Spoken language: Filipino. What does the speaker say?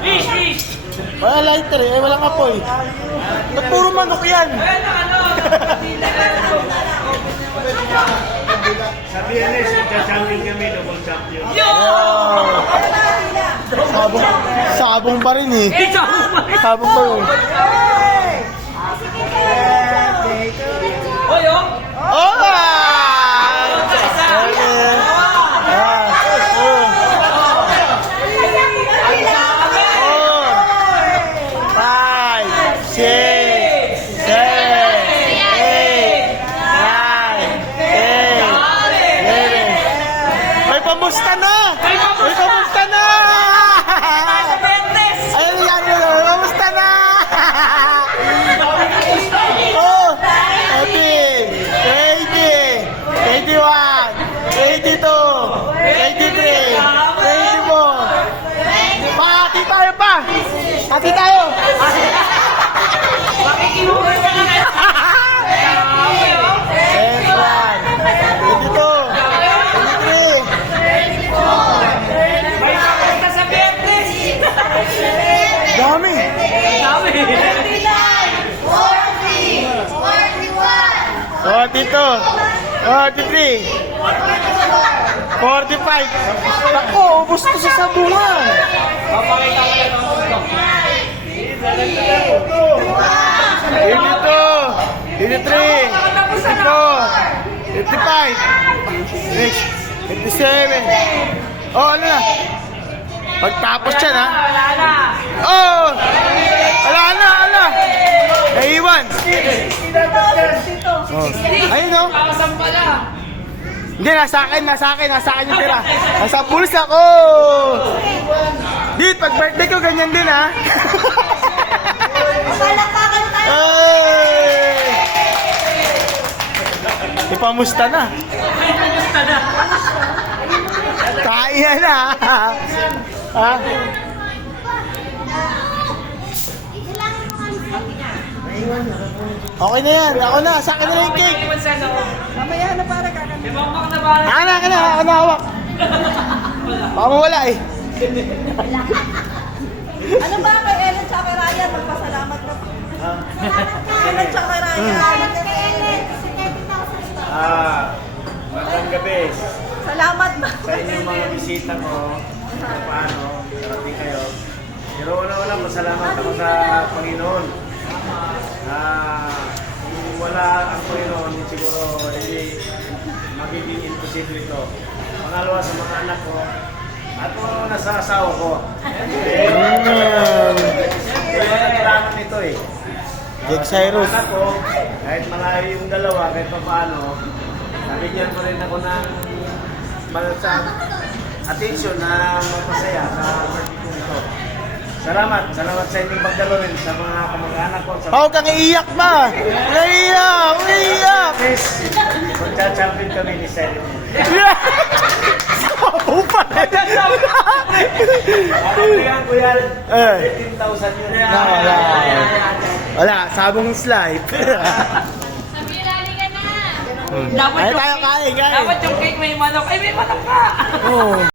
Fish! Wala lighter eh, walang apoy. Ba't puro manok yan? Sa BNS, nagka-champion kami, double champion. Sabong pa rin eh. Sabong pa rin. Hoy, oh! Oh! Kamusta na? Ay, kamusta na? Ayun yan yun. Kamusta na? Oh, 80, 80, 81, 82, 83, 84. Pati tayo pa. Pati tayo. Makikinuha ka na kayo. Dami! Dami! 42, 43, 45. Ako, ubos ko sa sabungan. Papakita ko lang ang gusto. 82, 83, 84, 55, 57. Oh, ano na? Pagtapos yan, ha? Wala na! Oh! Wala na! Naiwan! Oh. Ayun, no? Kakasampa na! Hindi, nasa akin yung tira. Nasa pulis ako! Dit, pag birthday ko, ganyan din, ha? Hey! Ipamusta na. Kamusta na? Kaya na, ha? Okay na yan. Ako na. Sa akin na yung cake. Mamaya na para kakanta. Ibang na para. Ako na hawak. Baka mawala eh. Ano ba kay Ellen tsaka kay Ryan? Magpasalamat ka po. Ellen tsaka kay Ryan. Magandang gabi. Salamat ba? Sa inyong mga bisita ko, paano, narating kayo. Pero wala, masalamat ako sa Panginoon. Kung wala ang Panginoon, siguro hindi magiging imposible ito. Pangalawa sa mga anak ko, at nasa asawa ko. Kaya nagtanong nito eh. Jake Cyrus. Anak ko, kahit malayo yung dalawa, kahit pa paano, nabigyan ko rin ako ng attention na mapasaya sa birthday ko ito. Salamat sa inyong pagdalo rin sa mga kamag-anak ko. Huwag kang iiyak pa. Iiyak. Yes, magcha-champion kami ni Sally. Sabong pa rin. Nakakalihan ko yan, 15,000 yun. Wala, sabong slide. Sabirali ka na! Ay, tayo kain. Dapat yung cake may manok. Ay, may manok ka! Oh.